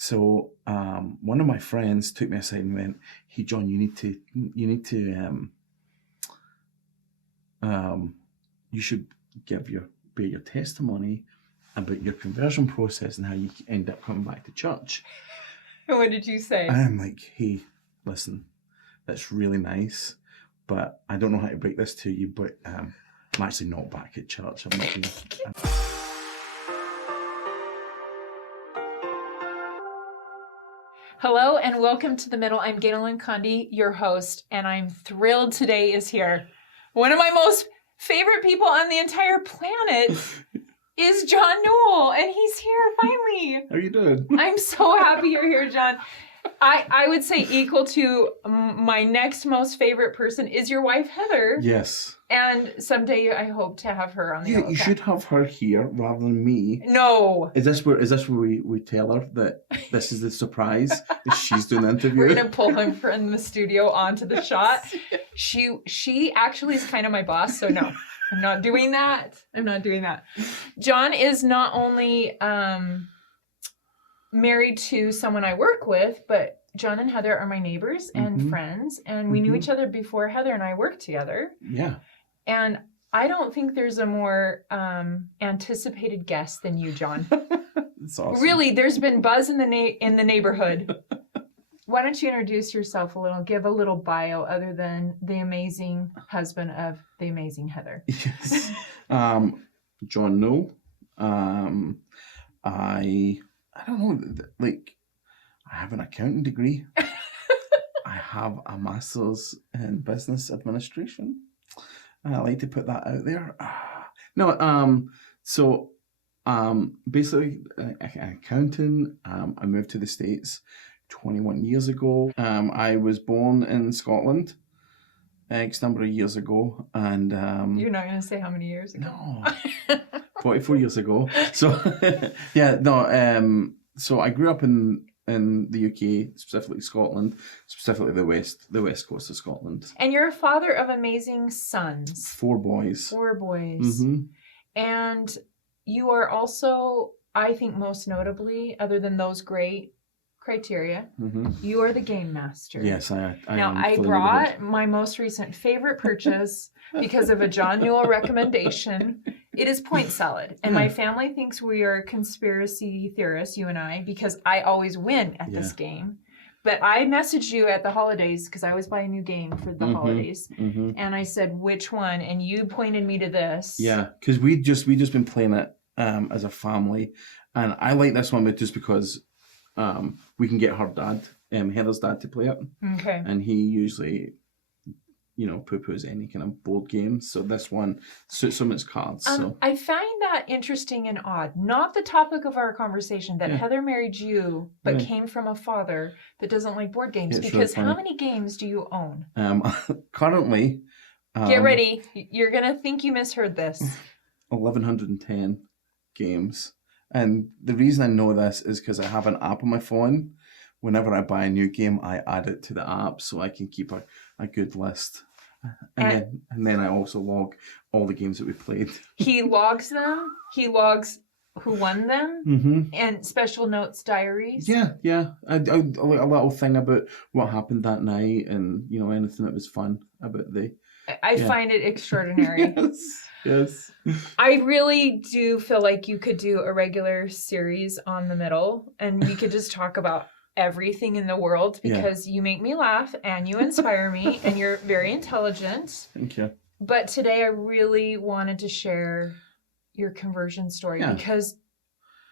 So one of my friends took me aside and went, "Hey John, you should bear your testimony about your conversion process and how you end up coming back to church." And what did you say? And I'm like, "Hey, listen, that's really nice, but I don't know how to break this to you, but I'm actually not back at church. I'm not gonna." Hello and welcome to The Middle. I'm Gailyn Condi, your host, and I'm thrilled today is here. One of my most favorite people on the entire planet is John Newell, and he's here finally. How are you doing? I'm so happy you're here, John. I would say equal to my next most favorite person is your wife, Heather. Yes. And someday I hope to have her on the You should have her here rather than me. No. Is this where we tell her that this is the surprise? That she's doing the interview? We're gonna pull him from the studio onto the shot. She actually is kind of my boss, so no, I'm not doing that. John is not only married to someone I work with, but John and Heather are my neighbors and friends, and we knew each other before Heather and I worked together. Yeah. And I don't think there's a more anticipated guest than you, John. That's awesome. Really, there's been buzz in the neighborhood. Why don't you introduce yourself a little, give a little bio other than the amazing husband of the amazing Heather. Yes. John Newell. I don't know, like, I have an accounting degree. I have a master's in business administration. I like to put that out there. Basically, an accountant. I moved to the States 21 years ago. I was born in Scotland X number of years ago. And you're not going to say how many years ago? No. 44 years ago. So, so I grew up in the UK, specifically Scotland, specifically the west coast of Scotland. And you're a father of amazing sons. 4 boys. 4 boys. Mm-hmm. And you are also, I think most notably, other than those great criteria, you are the game master. Yes, I now, am. I brought my most recent favorite purchase because of a John Newell recommendation. It is point salad. And my family thinks we are conspiracy theorists, you and I, because I always win at this game. But I messaged you at the holidays because I always buy a new game for the holidays. And I said, which one? And you pointed me to this. Yeah, because we just been playing it as a family. And I like this one just because we can get her dad, Heather's dad, to play it. Okay. And he usually, poo-poos any kind of board games. So this one suits him as cards. I find that interesting and odd. Not the topic of our conversation, that Heather married you, but came from a father that doesn't like board games. It's because really how many games do you own? Currently... Get ready. You're going to think you misheard this. 1,110 games. And the reason I know this is because I have an app on my phone. Whenever I buy a new game, I add it to the app so I can keep a good list. And then I also log all the games that we played. He logs them. He logs who won them. And special notes, diaries. Yeah. A little thing about what happened that night and, anything that was fun about the... I find it extraordinary. Yes. I really do feel like you could do a regular series on The Middle and we could just talk about everything in the world because you make me laugh and you inspire me and you're very intelligent. Thank you. But today I really wanted to share your conversion story because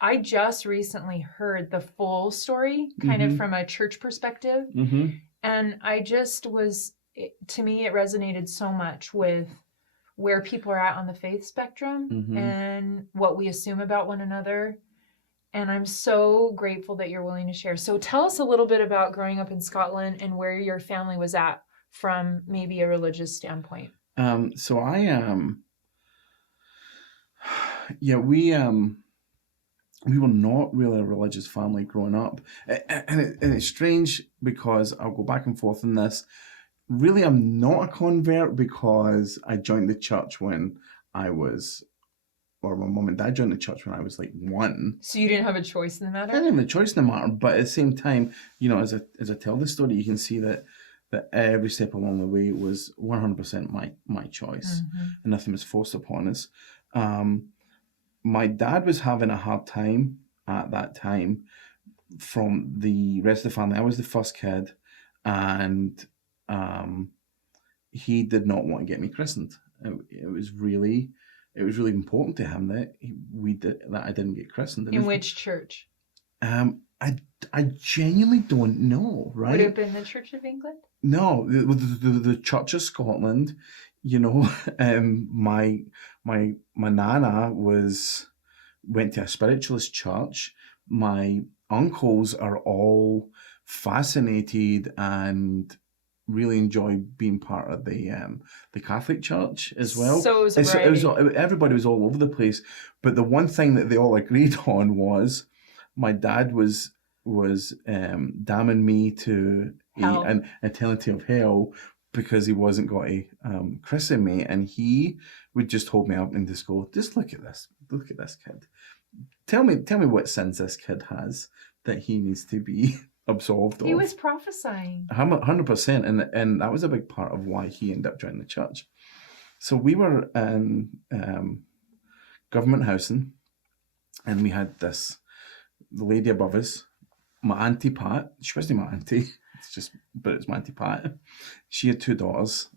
I just recently heard the full story kind of from a church perspective. And I just to me, it resonated so much with where people are at on the faith spectrum and what we assume about one another. And I'm so grateful that you're willing to share. So tell us a little bit about growing up in Scotland and where your family was at from maybe a religious standpoint. So I we were not really a religious family growing up. And it's strange because I'll go back and forth on this. Really, I'm not a convert because I joined the church when I was or my mum and dad joined the church when I was like 1. So you didn't have a choice in the matter? I didn't have a choice in the matter, but at the same time, you know, as I tell the story, you can see that every step along the way was 100% my choice, and nothing was forced upon us. My dad was having a hard time at that time from the rest of the family. I was the first kid, and he did not want to get me christened. It was really important to him that I didn't get christened. In which church? I genuinely don't know. Right? Would it have been the Church of England? No, the Church of Scotland. You know, my nana went to a spiritualist church. My uncles are all fascinated and really enjoy being part of the Catholic Church as well. So it was everybody was all over the place, but the one thing that they all agreed on was my dad was damning me to an eternity of hell because he wasn't going to christen me, and he would just hold me up and just go, just look at this kid. Tell me what sins this kid has that he needs to be absolved of. He was prophesying. 100%, and that was a big part of why he ended up joining the church. So we were in government housing, and we had the lady above us, my Auntie Pat. She wasn't my auntie, but it's my Auntie Pat. She had 2 daughters,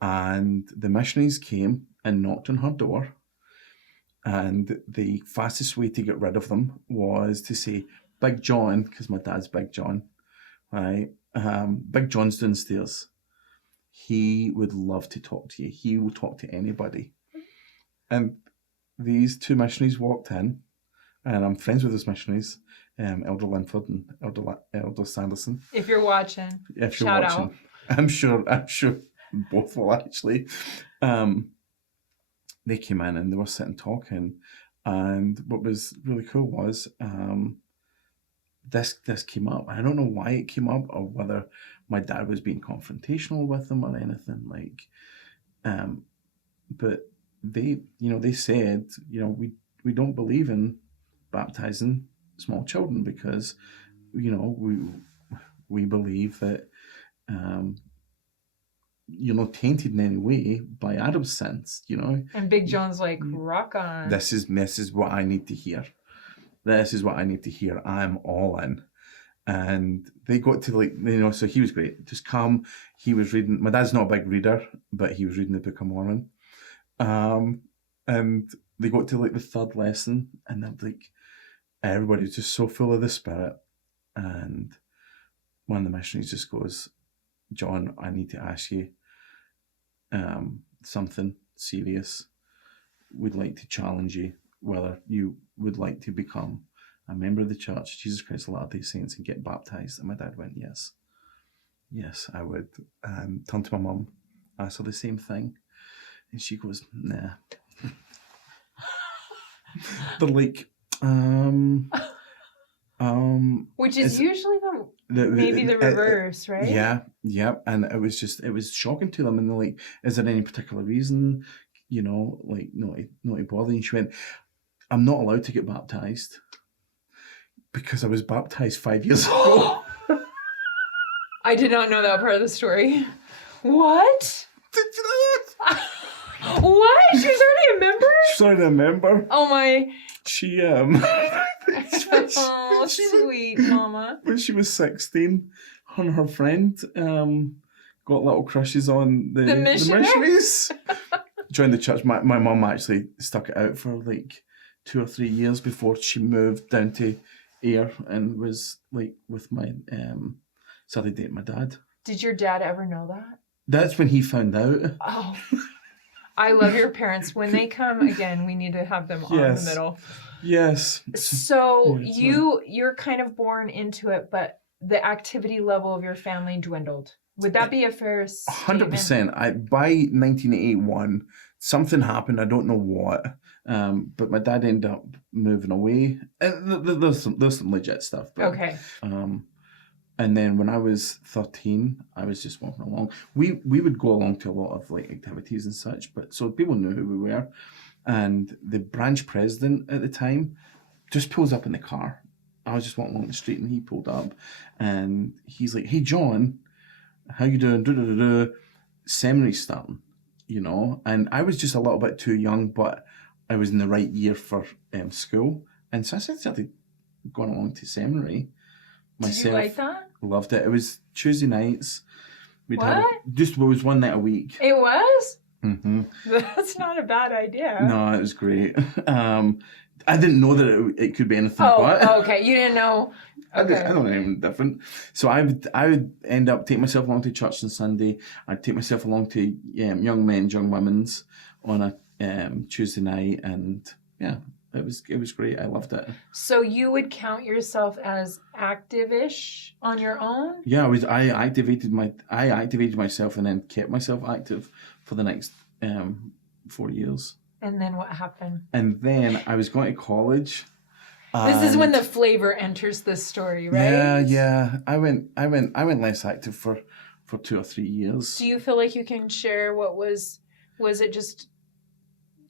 and the missionaries came and knocked on her door. And the fastest way to get rid of them was to say, Big John, because my dad's Big John, right? Big John's downstairs. He would love to talk to you. He will talk to anybody. And these 2 missionaries walked in, and I'm friends with those missionaries, Elder Linford and Elder Sanderson. If you're watching, shout out. I'm sure both will actually. They came in and they were sitting talking, and what was really cool was this came up. I don't know why it came up, or whether my dad was being confrontational with them or anything like. But they said, we don't believe in baptizing small children because, we believe that you're not tainted in any way by Adam's sins, And Big John's like, rock on. This is what I need to hear. This is what I need to hear. I'm all in. And they got to so he was great. Just come. He was reading. My dad's not a big reader, but he was reading the Book of Mormon. And they got to the 3rd lesson, and they're everybody was just so full of the Spirit. And one of the missionaries just goes, John, I need to ask you something serious. We'd like to challenge you whether you would like to become a member of the Church, Jesus Christ of Latter-day Saints, and get baptized. And my dad went, yes, I would. Turned to my mum, asked her the same thing, and she goes, nah. They're like, which is usually the reverse, right? Yeah, and it was shocking to them, and they're like, is there any particular reason, not to bother? And she went, I'm not allowed to get baptized because I was baptized 5 years ago. I did not know that part of the story. What? Did you know that? What? She was already a member? She's already a member. Oh my. She sweet mama. When she was 16, her and her friend got little crushes on the missionaries. Joined the church. My mum actually stuck it out for 2 or 3 years before she moved down to Ayr and was with my started dating my dad. Did your dad ever know that? That's when he found out. Oh. I love your parents. When they come again, we need to have them on the middle. Yes. So you're kind of born into it, but the activity level of your family dwindled. Would that be a fair statement? 100%. By 1981, something happened. I don't know what, but my dad ended up moving away. There's some legit stuff. But, okay. And then when I was 13, I was just walking along. We would go along to a lot of activities and such, but so people knew who we were. And the branch president at the time just pulls up in the car. I was just walking along the street and he pulled up and he's like, "Hey, John, how you doing? Seminary's starting, And I was just a little bit too young, but I was in the right year for school. And so I started going along to seminary myself. Did you like that? Loved it. It was Tuesday nights. It was one night a week. It was? Mm-hmm. That's not a bad idea. No, it was great. I didn't know that it could be anything but. Oh, okay. You didn't know. Okay. I don't know anything different. So I would end up taking myself along to church on Sunday. I'd take myself along to young men's, young women's on a Tuesday night, and yeah, it was great. I loved it. So you would count yourself as active-ish on your own? Yeah, I activated myself and then kept myself active for the next 4 years. And then what happened? And then I was going to college. This is when the flavor enters the story, right? Yeah. I went less active for 2 or 3 years. Do you feel like you can share what was it just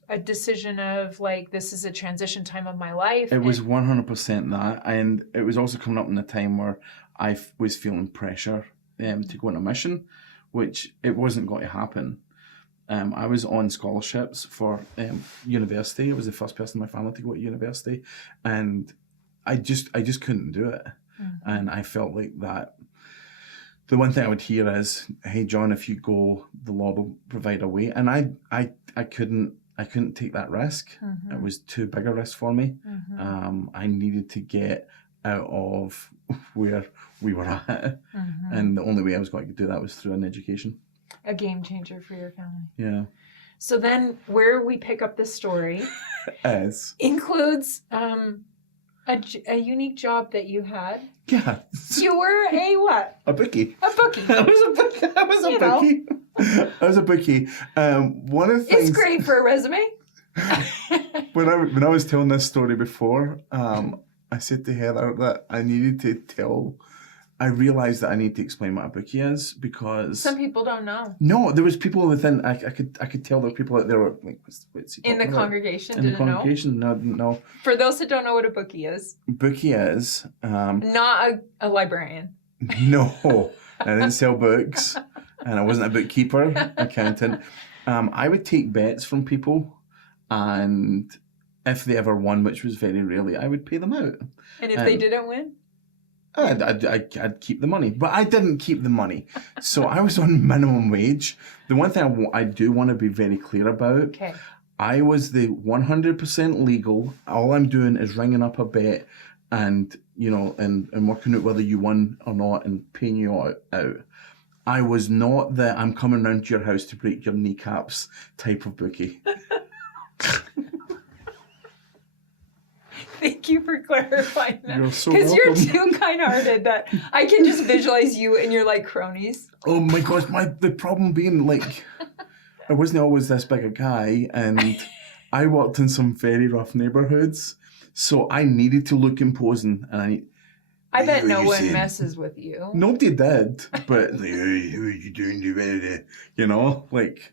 a decision of like, this is a transition time of my life? It was 100% that. And it was also coming up in a time where I was feeling pressure to go on a mission, which it wasn't going to happen. I was on scholarships for university. I was the first person in my family to go to university, and I just couldn't do it. Mm-hmm. And I felt like that. The one thing I would hear is, "Hey, John, if you go, the Lord will provide a way." And I couldn't take that risk. Mm-hmm. It was too big a risk for me. Mm-hmm. I needed to get out of where we were at, mm-hmm. and the only way I was going to do that was through an education. A game changer for your family. Yeah. So then where we pick up this story includes a unique job that you had. Yeah. You were a what? A bookie. A bookie. I was a bookie. I was a bookie. One of the things... It's great for a resume. When I was telling this story before, I said to Heather that I needed to tell... I realised that I need to explain what a bookie is because some people don't know. No, there was people within. I could tell there were people out there were like, what's he in the congregation. In the congregation, no, didn't know. For those that don't know what a bookie is, not a librarian. No, I didn't sell books, and I wasn't a bookkeeper, accountant. I would take bets from people, and if they ever won, which was very rarely, I would pay them out. And if they didn't win? I'd keep the money, but I didn't keep the money. So I was on minimum wage. The one thing I do want to be very clear about, okay. I was the 100% legal. All I'm doing is ringing up a bet and, and working out whether you won or not and paying you out. I was not the I'm coming round to your house to break your kneecaps type of bookie. Thank you for clarifying that. You're so welcome. Because you're too kind-hearted that I can just visualize you and your like cronies. Oh my gosh, the problem being like, I wasn't always this big a guy, and I worked in some very rough neighbourhoods, so I needed to look imposing, and I bet no one messes with you. Nobody did, but like, hey, how are you doing? Like,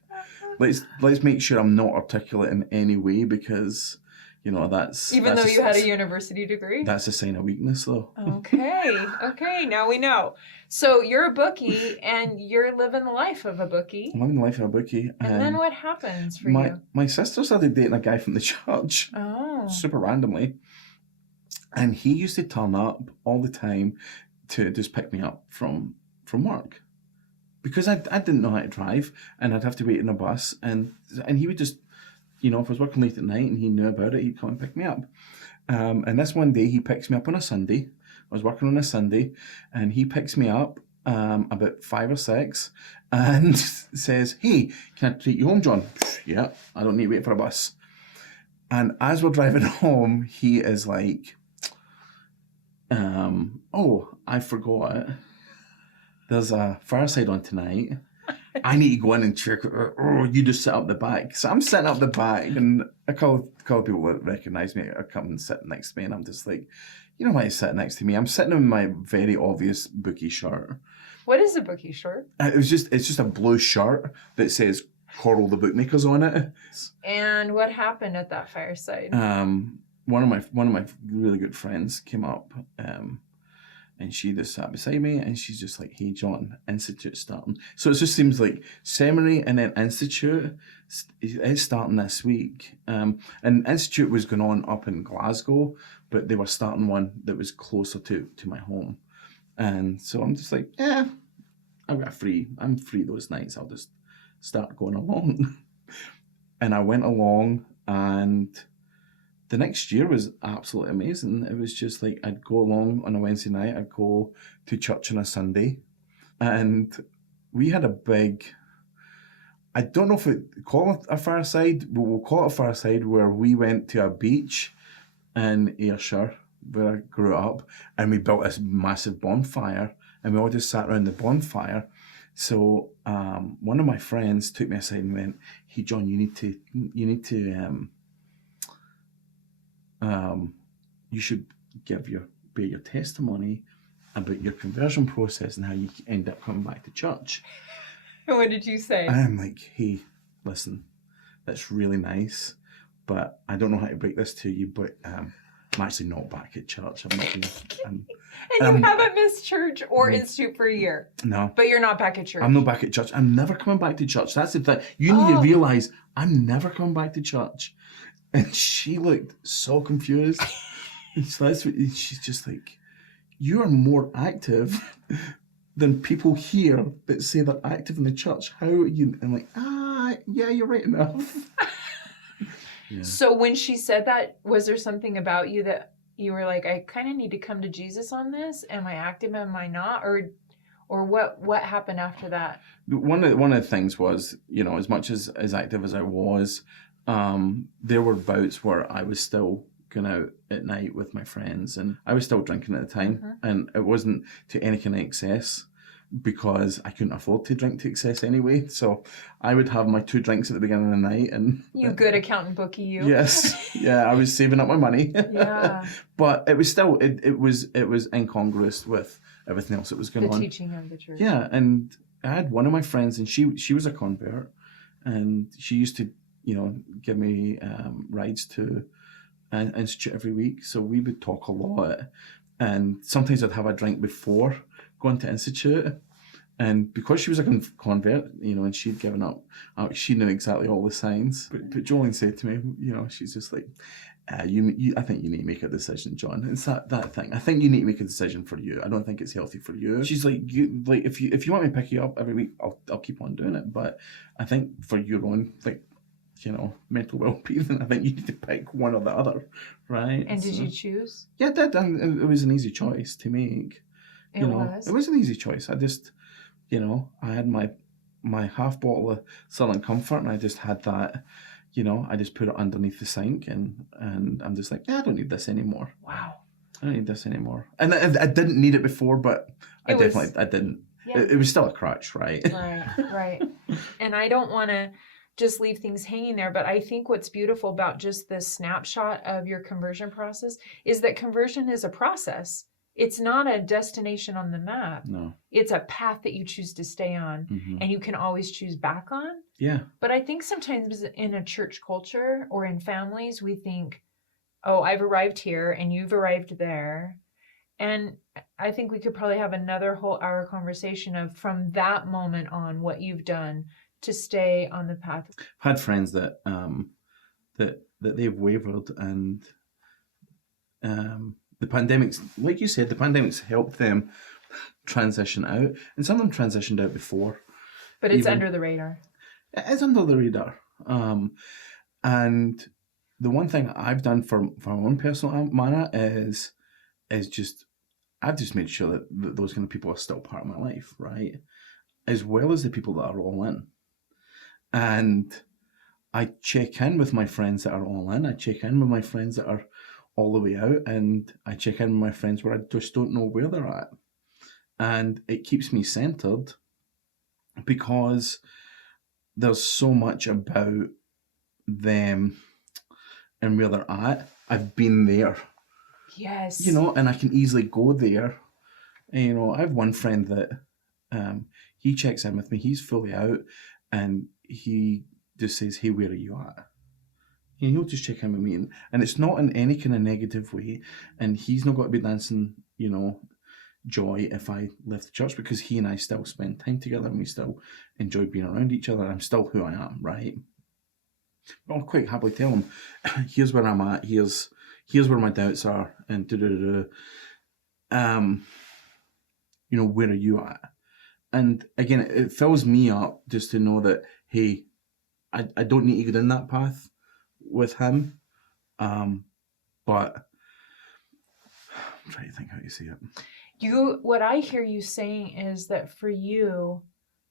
let's make sure I'm not articulate in any way because. That's... Even though you had a university degree? That's a sign of weakness, though. Okay, now we know. So you're a bookie, and you're living the life of a bookie. I'm living the life of a bookie. And then what happens for you? My sister started dating a guy from the church. Oh. Super randomly. And he used to turn up all the time to just pick me up from work. Because I didn't know how to drive, and I'd have to wait in a bus, and he would just... if I was working late at night and he knew about it, he'd come and pick me up. And this one day, he picks me up on a Sunday. I was working on a Sunday, and he picks me up about 5 or 6 and says, "Hey, can I take you home, John?" "Yeah, I don't need to wait for a bus." And as we're driving home, he is like, "Oh, I forgot it. There's a fireside on tonight. I need to go in and check. Oh, you just sit up the back." So I'm sitting up the back, and a couple of people that recognise me are coming and sitting next to me, and I'm just like, you know why he's sitting next to me? I'm sitting in my very obvious bookie shirt. What is a bookie shirt? It's just a blue shirt that says coral the bookmakers on it. And what happened at that fireside? One of my really good friends came up, and she just sat beside me, and she's just like, "Hey, John, Institute starting." So it just seems like seminary and then Institute is starting this week. And Institute was going on up in Glasgow, but they were starting one that was closer to my home. And so I'm just like, yeah, I'm free those nights. I'll just start going along. And I went along, and the next year was absolutely amazing. It was just like, I'd go along on a Wednesday night, I'd go to church on a Sunday, and we had a big, I don't know if call it a fireside, but we'll call it a fireside, where we went to a beach in Ayrshire, where I grew up, and we built this massive bonfire, and we all just sat around the bonfire. So one of my friends took me aside and went, "Hey, John, you should bear your testimony about your conversion process and how you end up coming back to church." What did you say? I'm like, "Hey, listen, that's really nice, but I don't know how to break this to you, but I'm actually not back at church. I'm not being, and you haven't missed church or Institute for a year. No. But you're not back at church. I'm not back at church. I'm never coming back to church. That's the thing. You need to realize I'm never coming back to church." And she looked so confused. She's just like, "You are more active than people here that say they're active in the church. How are you?" I'm like, yeah, you're right enough. Yeah. So when she said that, was there something about you that you were like, I kind of need to come to Jesus on this? Am I active? Am I not? Or what happened after that? One of the things was, as much as active as I was, there were bouts where I was still going out at night with my friends, and I was still drinking at the time, and it wasn't to any kind of excess, because I couldn't afford to drink to excess anyway. So I would have my 2 drinks at the beginning of the night, and you good accountant bookie, you. Yes, yeah, I was saving up my money. Yeah, but it was still it was incongruous with everything else that was going on. The teaching of the church. Yeah, and I had one of my friends, and she was a convert, and she used to give me rides to an Institute every week. So we would talk a lot, and sometimes I'd have a drink before going to Institute. And because she was a convert, and she'd given up, she knew exactly all the signs. But Jolene said to me, she's just like, I think you need to make a decision, John. It's that thing. I think you need to make a decision for you. I don't think it's healthy for you. She's like, if you want me to pick you up every week, I'll keep on doing it. But I think for your own mental well-being, I think you need to pick one or the other, right? And did you choose? Yeah, I did. And it was an easy choice to make. It was? It was an easy choice. I just, I had my half bottle of Southern Comfort, and I just had that, I just put it underneath the sink, and I'm just like, I don't need this anymore. Wow. I don't need this anymore. And I didn't need it before, but I didn't. Yeah. It was still a crutch, right? Right. And I don't want to just leave things hanging there, but I think what's beautiful about just this snapshot of your conversion process is that conversion is a process. It's not a destination on the map. No. It's a path that you choose to stay on, and you can always choose back on. Yeah. But I think sometimes in a church culture or in families, we think, oh, I've arrived here and you've arrived there. And I think we could probably have another whole hour conversation of from that moment on what you've done to stay on the path. I've had friends that they've wavered, and the pandemic's, like you said, the pandemic's helped them transition out, and some of them transitioned out before. But it's under the radar. It is under the radar. And the one thing I've done for my own personal manner is just, I've just made sure that those kind of people are still part of my life, right? As well as the people that are all in. And I check in with my friends that are all in. I check in with my friends that are all the way out, and I check in with my friends where I just don't know where they're at. And it keeps me centered, because there's so much about them and where they're at. I've been there. Yes. And I can easily go there. And, I have one friend that he checks in with me. He's fully out, and he just says, "Hey, where are you at?" And he'll just check in with me, and it's not in any kind of negative way. And he's not got to be dancing, joy if I left the church, because he and I still spend time together and we still enjoy being around each other. I'm still who I am, right? But I'll quite happily tell him, here's where I'm at, here's where my doubts are, and where are you at? And again, it fills me up just to know that, hey, I don't need to go down that path with him. But I'm trying to think how you say it. What I hear you saying is that for you,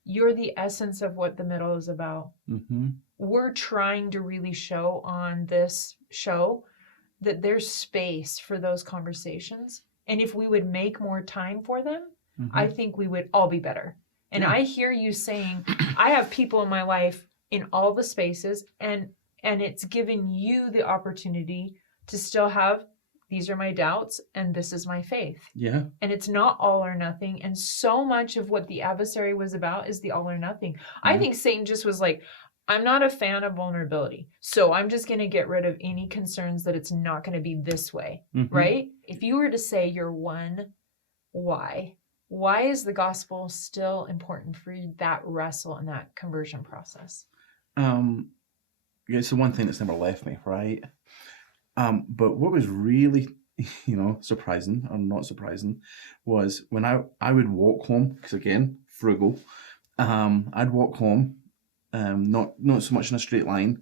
you're the essence of what the middle is about. Mm-hmm. We're trying to really show on this show that there's space for those conversations. And if we would make more time for them, mm-hmm. I think we would all be better. And I hear you saying, I have people in my life in all the spaces, and it's given you the opportunity to still have, these are my doubts and this is my faith. Yeah. And it's not all or nothing. And so much of what the adversary was about is the all or nothing. I think Satan just was like, I'm not a fan of vulnerability, so I'm just going to get rid of any concerns that it's not going to be this way, mm-hmm. right? If you were to say you're one, why is the gospel still important for you, that wrestle and that conversion process? It's the one thing that's never left me, right? But what was really, surprising or not surprising was when I would walk home, because again, frugal, I'd walk home, not so much in a straight line,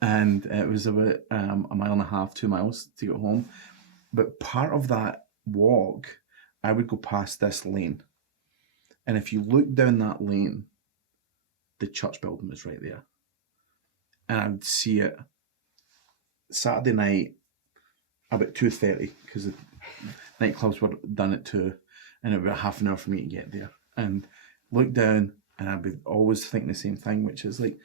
and it was about 1.5 miles, 2 miles to get home. But part of that walk, I would go past this lane, and if you look down that lane, the church building was right there, and I would see it Saturday night about 2:30, because the nightclubs were done at 2, and it would be a half an hour for me to get there, and look down, and I'd be always thinking the same thing, which is like,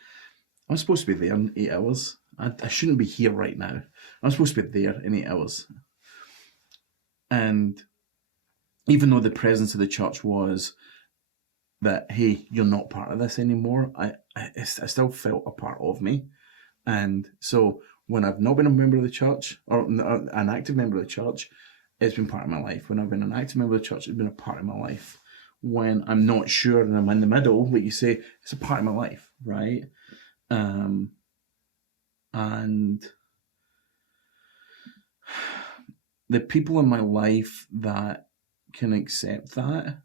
I'm supposed to be there in 8 hours. I shouldn't be here right now. I'm supposed to be there in 8 hours. And even though the presence of the church was that, hey, you're not part of this anymore, I still felt a part of me. And so when I've not been a member of the church, or an active member of the church, it's been part of my life. When I've been an active member of the church, it's been a part of my life. When I'm not sure and I'm in the middle, like you say, it's a part of my life, right? And the people in my life that can accept that,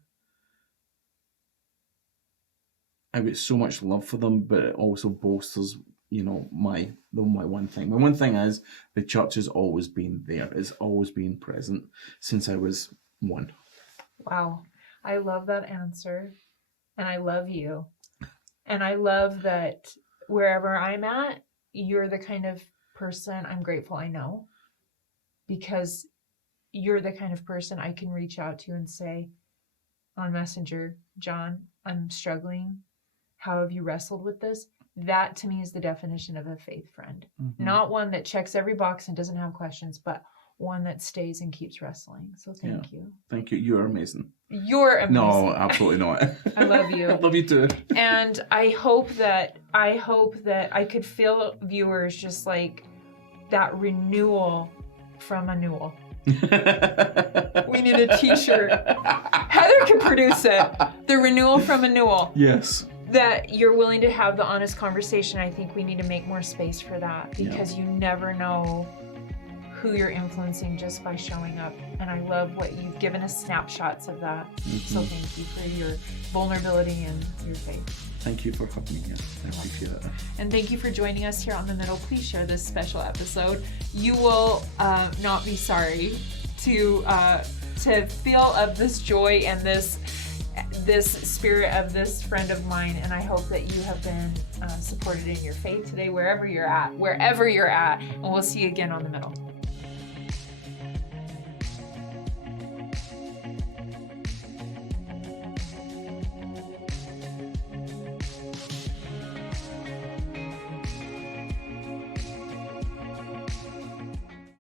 I've got so much love for them, but it also bolsters, my one thing. My one thing is the church has always been there. It's always been present since I was 1. Wow. I love that answer, and I love you. And I love that wherever I'm at, you're the kind of person I'm grateful I know, because you're the kind of person I can reach out to and say on Messenger, John, I'm struggling. How have you wrestled with this? That to me is the definition of a faith friend. Mm-hmm. Not one that checks every box and doesn't have questions, but one that stays and keeps wrestling. So thank you. Thank you. You're amazing. You're amazing. No, absolutely not. I love you. I love you too. And I hope that I could feel viewers just like that renewal from a Newell. We need a t-shirt. Heather can produce it. The renewal from a Newell. Yes. That you're willing to have the honest conversation. I think we need to make more space for that, because you never know who you're influencing just by showing up. And I love what you've given us snapshots of that. Mm-hmm. So thank you for your vulnerability and your faith. Thank you for having me here. I appreciate it. And thank you for joining us here on The Middle. Please share this special episode. You will not be sorry to feel of this joy and this spirit of this friend of mine. And I hope that you have been supported in your faith today, wherever you're at. And we'll see you again on The Middle.